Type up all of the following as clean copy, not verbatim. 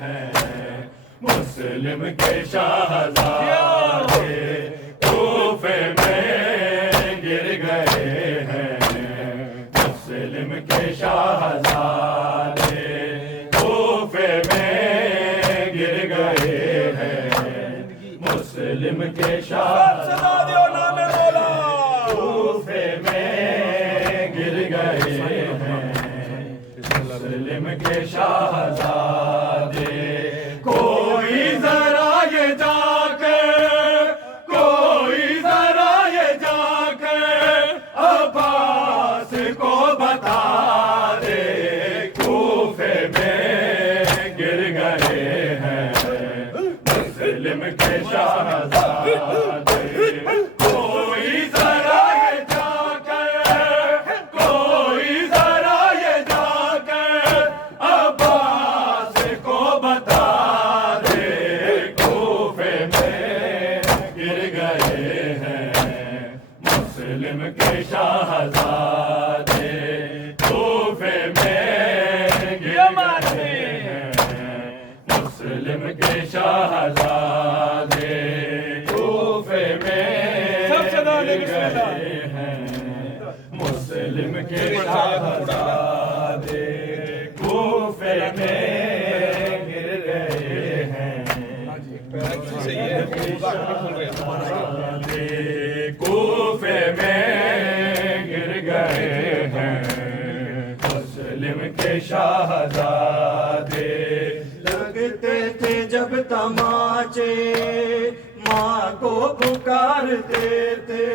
ہیں مسلم کے شہزادے کوفے میں گر گئے ہیں مسلم کے شہزادے کوفے میں گر گئے ہیں مسلم کے شہزادے کوفے میں گر گئے ہیں مسلم کے شہزادے کوئی ذرا یہ جا کر کوئی ذرا یہ جا کر عباس کو بتا دے کوفے میں گر گئے ہیں مسلم کے شہزادے کوئی ذرا یہ جا کر کوئی ذرا یہ جا کر عباس کو بتا دے کوفے میں گر گئے ہیں مسلم کے شہزادے کوفے میں گر گئے ہیں مسلم کے شہزادے کوفے میں گر گئے ہیں مسلم کے شہزادے کوفے میں گر گئے ہیں کوفے میں گر گئے ہیں مسلم کے شہزادے لگتے تھے جب تماچے ماں کو پکارتے تھے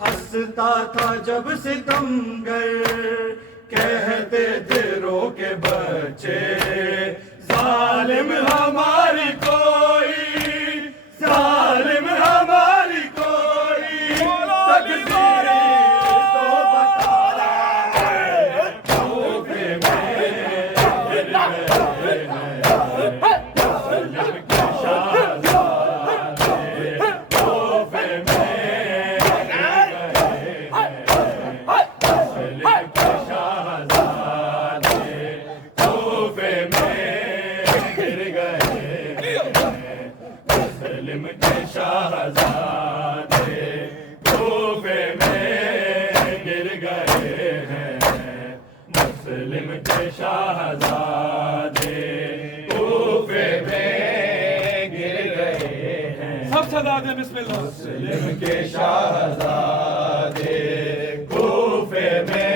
ہنستا تھا جب ستمگر کہتے تھے رو کے بچے ظالم ہماری کوئی ظالم ہماری کوئی تقدیر تو بتا دے کوفے میں گر گئے ہیں مسلم کے شہزادے کوفے میں گر گئے ہیں مسلم کے شہزادے کوفے میں گر گئے ہیں مسلم کے شہزادے کوفے میں گر گئے ہیں مسلم کے شہزادے کوفے میں گر گئے ہیں سب صدا دے بسم اللہ مسلم کے شہزادے کوفے میں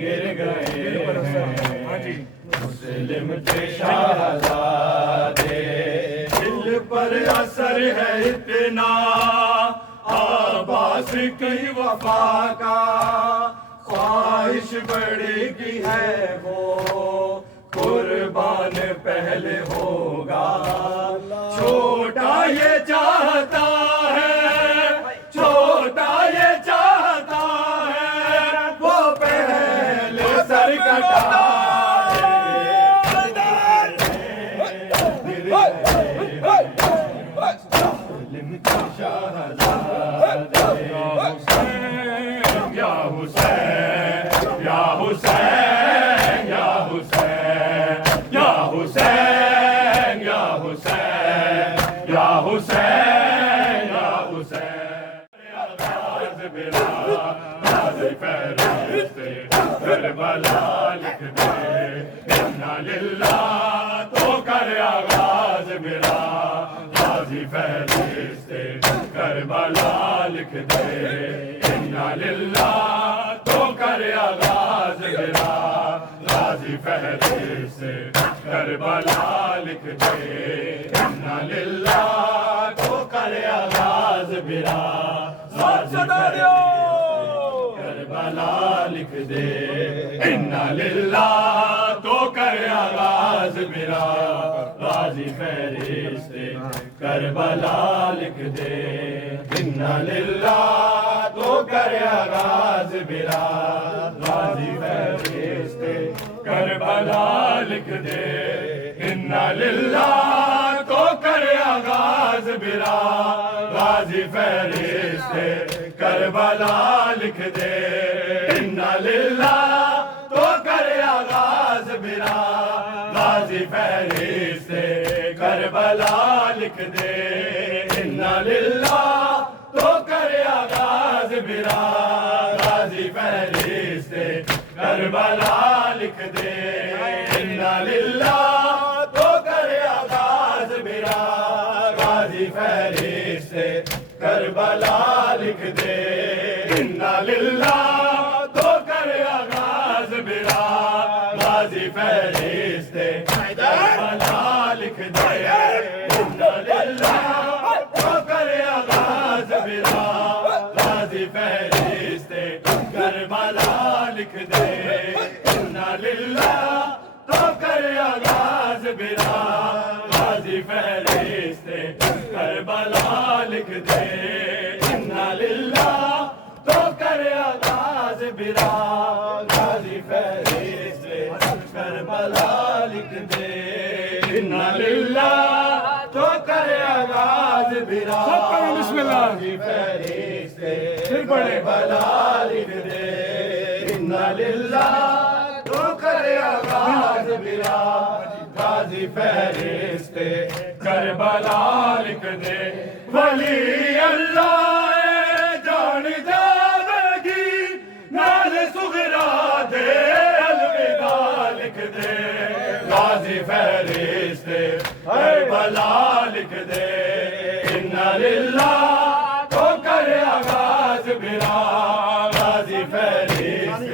گر گئے ہیں مسلم کے شہزادے دل پر اثر ہے اتنا عباس کی وفا کا خواہش بڑی کی ہے وہ قربان پہلے ہوگا چھوٹا یہ چاہتا ہے چھوٹا یہ چاہتا ہے وہ پہلے سر کٹا کربلا لکھ دے انا للہ تو کر آغاز میرا غازی فرشتے کربلا لکھ دے انا للہ تو کر آغاز میرا غازی فرشتے کربلا لکھ دے انا للہ تو کر آغاز میرا غازی کربلا لکھ دے انا للہ تو کر آغاز میرا غازی فرشتے کربلا لکھ دے انا للہ تو کر آغاز میرا غازی فرشتے کربلا لکھ دے انا للہ تو کر آغاز میرا غازی فرشتے کربلا لکھ دے انا للہ تو کر آغاز میرا غازی فہرست کربلا لکھ دے انا للہ تو کرے آغاز میرا غازی فہرست کربلا لکھ دے انا للہ تو کرے آغاز میرا غازی فہرست کربلا لکھ دے انا للہ تو کرے آغاز میرا غازی فہرست کربلا لکھ دے انا للہ تو کرے آغاز میرا غازی فہرست کربلا لکھ دے انا للہ تو کرے آغاز میرا غازی فہرست کربلا لکھ دے انا للہ تو کرے آغاز میرا غازی فہرست کربلا لکھ دے انا للہ تو کرے آغاز میرا غازی فہرست کربلا لکھ دے انا للہ تو کرے آغاز میرا غازی فہرست کربلا لکھ دے ولی اللہ جان جاویگی نال سغرا دے الوداع لکھ دے غازی فہرست کربلا لکھ دے انا للہ تو کرے آغاز میرا غازی فہرست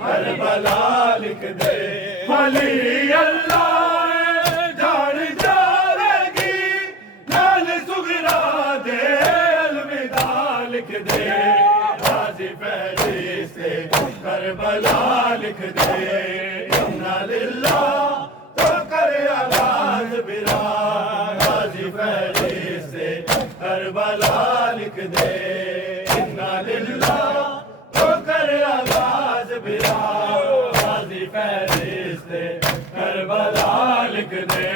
کربلا لکھ دے ولی اللہ جان جاویگی نال سغرا دے الوداع لکھ دے غازی فہرست کربلا لکھ دے انا للہ تو کرے آغاز میرا غازی فہرست کربلا لکھ دے انا للہ تو کرے آغاز میرا غازی فہرست کربلا لکھ دے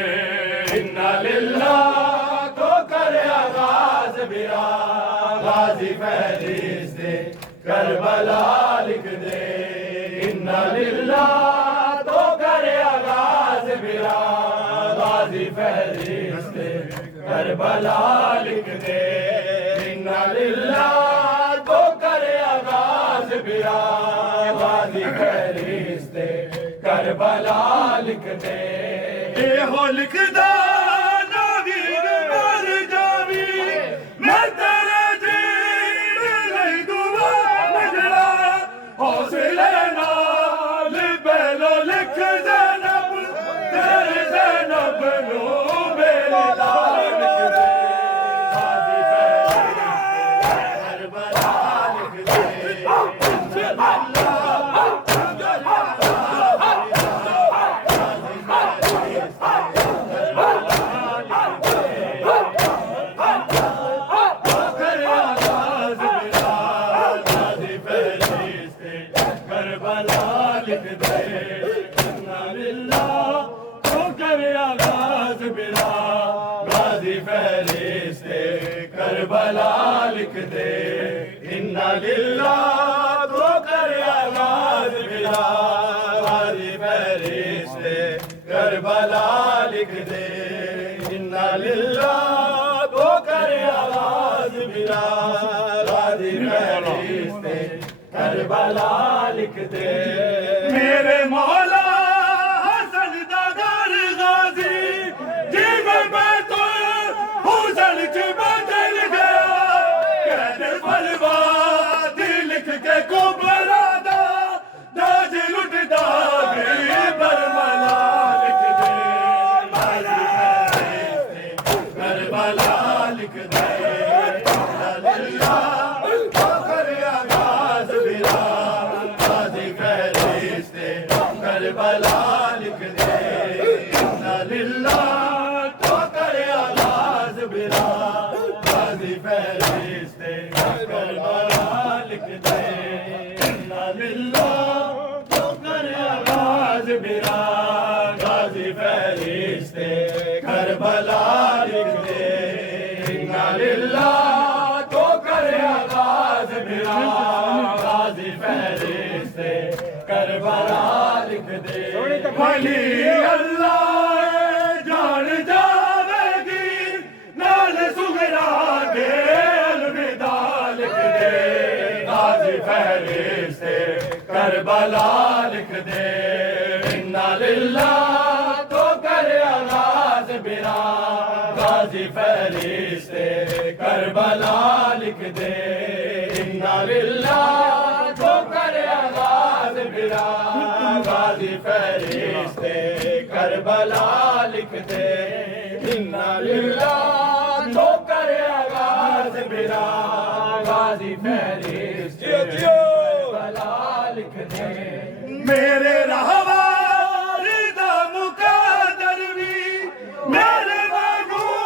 انا للہ تو کرے آغاز میرا غازی فہرست کربلا لکھ دے انا للہ تو کرے آغاز میرا غازی فہرست کربلا لکھ دے انا للہ تو کرے آغاز میرا غازی فہرست کربلا لکھ دے اے ہو لکھدا ناویر مر جاوی میں تیرے جین لئی دعا منگدا حوصلے نال پہلو لکھ زینب تیرے زینب نو میرے نال لکھ دے غازی فہرست کربلا لکھ دے کربلا لکھ دے انا للہ تو کرے آغاز میرا غازی فہرست کربلا لکھ دے انا للہ تو کرے آغاز میرا غازی فہرست کربلا لکھ دے انا للہ تو کرے آغاز میرا غازی فہرست کربلا لکھ دے میرے مولا حسن دادار غازی جی میں تو حسن کی بدل گیا کہنے برباد لکھ کے کبرا دا تاج لٹدا بھی برملا لکھ دے غازی فہرست کربلا لکھ دے انا للہ تو کرے آغاز میرا غازی فہرست کربلا لکھ دے انا للہ تو کرے آغاز میرا غازی فہرست کربلا لکھ دے انا للہ تو کرے آغاز میرا غازی فہرست کربلا لکھ دے انا للہ تو کرے آغاز میرا غازی فہرست کربلا لکھ دے ولی اللہ جان جاوے گی نال سغرا دے الوداع لکھ دے غازی فہرست کربلا لکھ دے انا للہ تو کر آغاز برا غازی فہرست کربلا لکھ دے انا للہ تو کر آغاز برا غازی فہرست کربلا لکھ دے انا للہ تو کر آغاز برا غازی فہرست کربلا لکھ دے میرے رہوار دا مقدر بھی میرے واگوں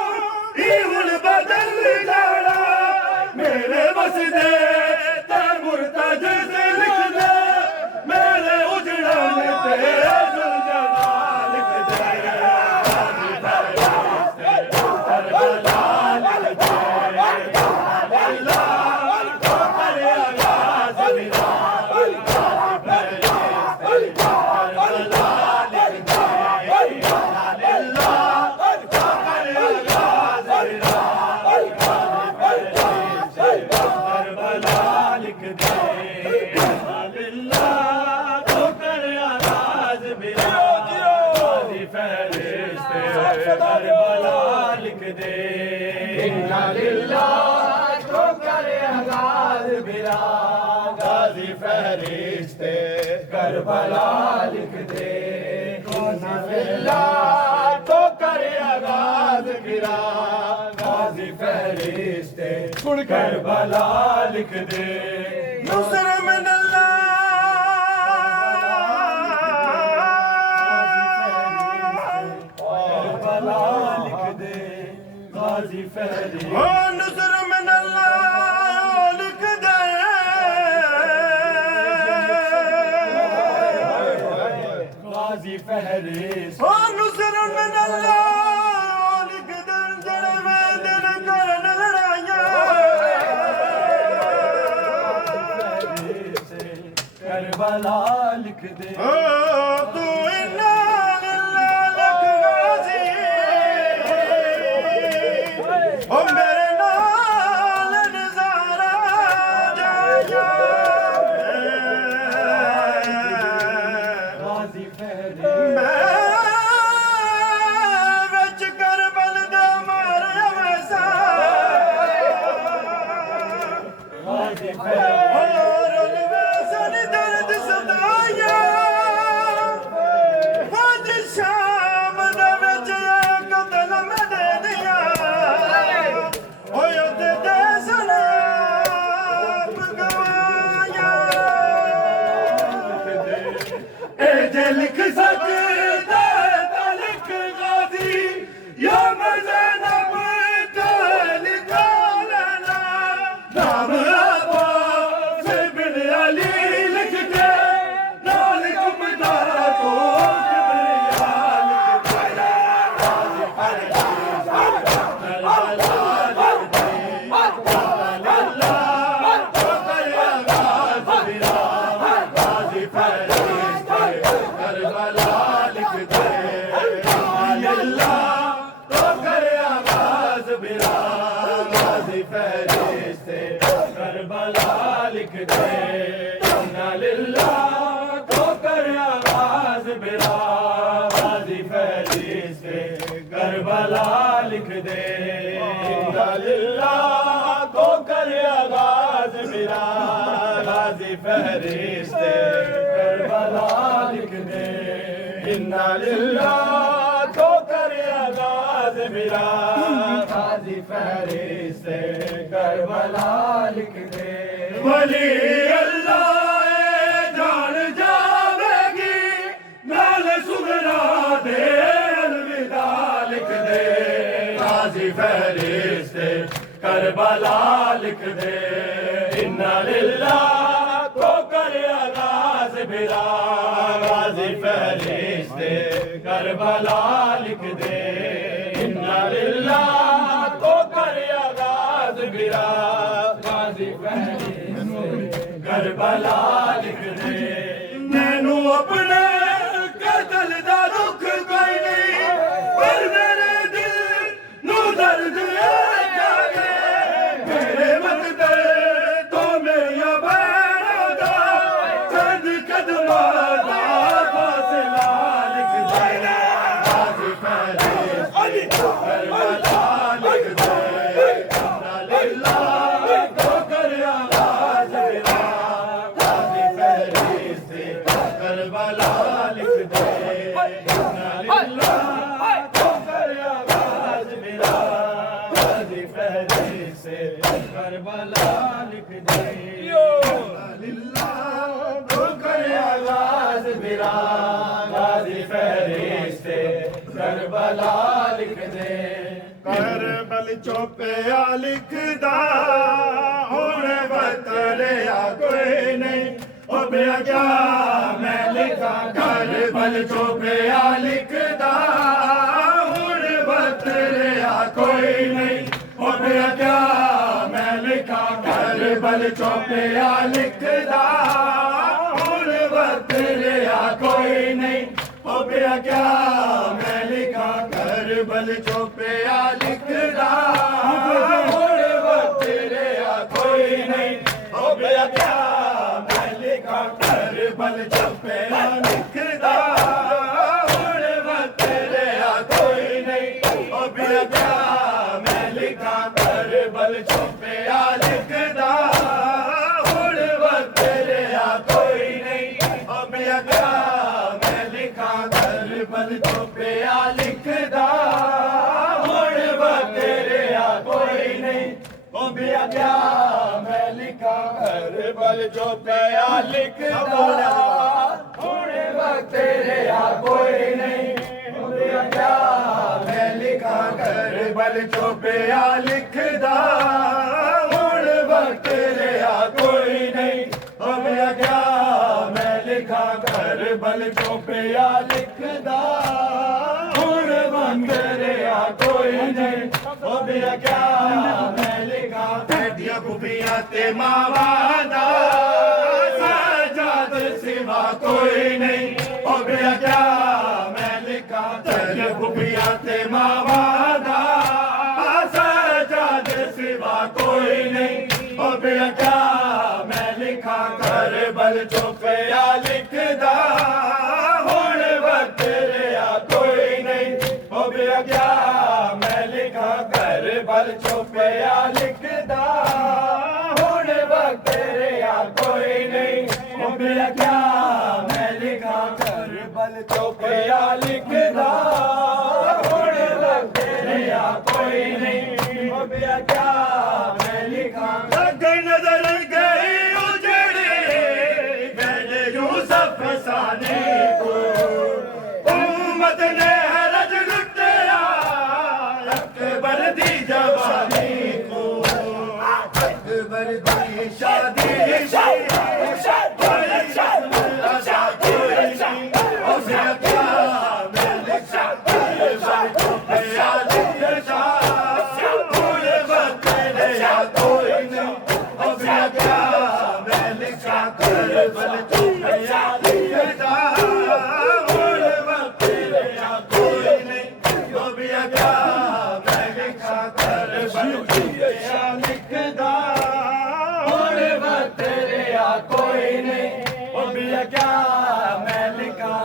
ایون بدل جانا میرے بس دے تے مرتجز لکھ دے میرے اجڑان تے زلجلال لکھ دے غازی فہرست کربلا لکھ دے اللہ تو کر آغاز برا غازی فہرست کربلا لکھ دے اللہ تو کر آغاز برا غازی فہرست کربلا لکھ دے نصر من اللہ کربلا لکھ دے غازی فہرست نصر من اللہ لکھ دے غازی فہرست نصر من اللہ لکھ دے جڑے میں دل کرن لڑائیاں کربلا لکھ دے تو انا للہ لکھ غازی او میرے نال نظارہ جایا غازی فہرست میں وچ کربل دا ماریا ویسا غازی فہرست اور الویسن درد ستایا آج شام دا وچ ایک قتل میں دے دیا ہوئے تے دے سناب گوایا اے جے لکھ سکتا ہے لکھ غازی یا میں زینب تو لکھا لینا نام عباس بن علی لکھ دے نال کمدا تو کبریا لکھ دے غازی فہرست کربلا لکھ دے اللہ تو کر آغاز برا غازی فہرست کربلا لکھ دے اللہ تو کر آغاز برا غازی فہرست کربلا لکھ دے انا للہ تو کر آغاز برا غازی فہرست کربلا لکھ دے انا للہ تو کر آغاز برا غازی فہرست کربلا لکھ دے انا للہ تو کر آغاز برا غازی فہرست کربلا لکھ دے ولی اللہ جان جاوے گی نال سغرا دے الوداع لکھ دے غازی فہرست کربلا لکھ دے انا للہ تو کر آغاز برا غازی فہرست کربلا لکھ دے انا للہ تو کر آغاز برا غازی فہرست کربلا لکھ دے مینوں اپنے قتل دا کربلا لکھ دے تو کرے آواز میرا غازی فرشتے کربلا لکھ دے کربل چوپیا لکھدا ہن بتلیا کوئی نہیں او بیا کیا میں لکھا کربل چوپیا لکھدا ہن بتلیا کوئی نہیں او بیا کیا میں لکھا کربل چوپیا لکھدا ہن بتلیا کوئی نہیں او بیا کیا میں لکھا کربل چوپیا لکھدا ہن بتلیا کوئی نہیں او بیا کیا میں لکھا کربل چوپیا لکھدا ہن بتلیا کوئی نہیں او بیا کیا میں لکھا کربل چوپیا لکھدا ہن بتلیا کوئی نہیں او بیا کیا میں لکھا کربل چوپیا لکھدا ہن بتلیا کوئی نہیں او بیا کیا میں لکھا کربل چوپیا لکھدا ہن بتلیا کوئی نہیں او بیا کیا میں لکھا کربل چوپیا لکھدا ہن بتلیا کوئی نہیں او بیا کیا میں لکھا کربل چوپیا لکھدا ہن بتلیا کوئی نہیں او بیا کیا میں لکھا بیٹیاں پھوپھیاں تے ماواں دا سجاد سوا کوئی نہیں او بیا کیا میں لکھا بیٹیاں پھوپھیاں تے ماواں دا سجاد سوا کوئی نہیں او بیا کیا میں لکھا کربل چوپیا لکھدا ہن بتلیا کوئی نہیں او بیا کیا میں لکھا کربل چوپیا لکھدا ہن بتلیا کوئی نہیں او بیا کیا میں لکھا کربل چوپیا لکھدا ہن بتلیا کوئی نہیں او بیا کیا میں لکھا نظر گئی اجڑی میں یوسف ثانی کو امت نے حرج لٹیا اکبر دی جوانی کو اکبر دی شادی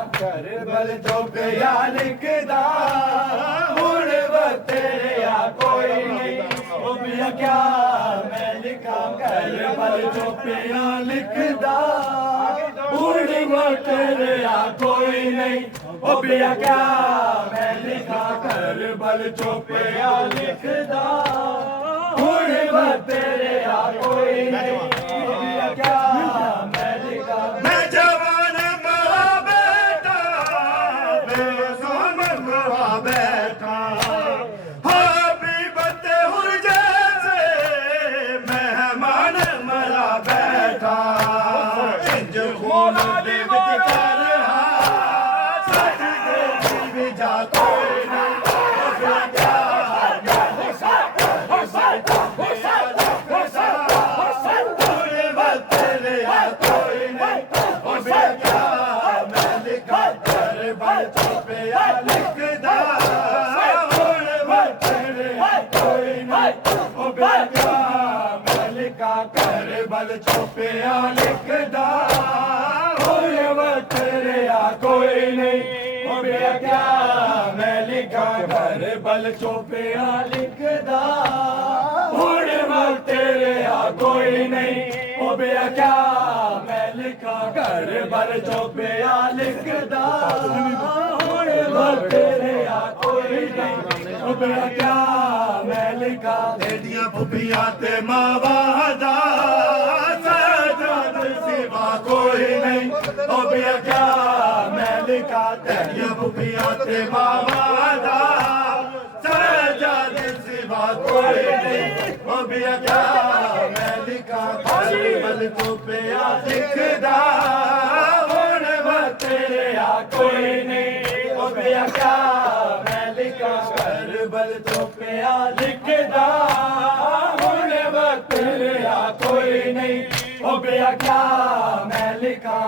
کربل چوپیا لکھدا ہن بتلیا کوئی نہیں او بیا کیا میں لکھا کربل چوپیا لکھدا ہن بتلیا کوئی نہیں او بیا کیا میں لکھا کربل چوپیا لکھدا ہن بتلیا کوئی نہیں او بیا کیا میں لکھا میں جوان مرا بیٹا بے سون مرا بیٹا حبیبت ہر جیسے مہمان مرا بیٹا انج خون دیوت کر سچ دے بھی جا کوئی نہیں او بیا کیا کربل چوپیا لکھدا ہن بتلیا کوئی نہیں او بیا کیا میں لکھا کربل چوپیا لکھدا ہن بتلیا کوئی نہیں او بیا کیا میں لکھا کربل چوپیا لکھدا ہن بتلیا کوئی نہیں او بیا کیا میں ਲਿਖਾ ਤੇਰੀਆਂ ਫੁੱਫੀਆਂ ਤੇ ਮਾਵਾਂ ਦਾ ਸਜਦ ਸਿਵਾ ਕੋਈ ਨਹੀਂ ਉਹ ਬਿਆ ਕਿਆ ਮੈਂ ਲਿਖਾ ਤੇਰੀਆਂ ਫੁੱਫੀਆਂ ਤੇ ਮਾਵਾਂ ਦਾ ਸਜਦ ਸਿਵਾ ਕੋਈ ਨਹੀਂ ਉਹ ਬਿਆ ਕਿਆ ਮੈਂ ਲਿਖਾ ਬਲ ਤੋਂ ਪਿਆ ਲਿਖਦਾ ਹੁਣ ਬਤੇਰਿਆ ਕੋਈ ਨਹੀਂ ਉਹ ਬਿਆ ਕਿਆ ਮੈਂ ਲਿਖਾ ਕਰਬਲ ਤੋਂ ਪਿਆ ਲਿਖਦਾ ਹੁਣ ਬਤੇਰਿਆ ਕੋਈ ਨਹੀਂ ਉਹ ਬਿਆ ਕਿਆ ਮੈਂ ਲਿਖਾ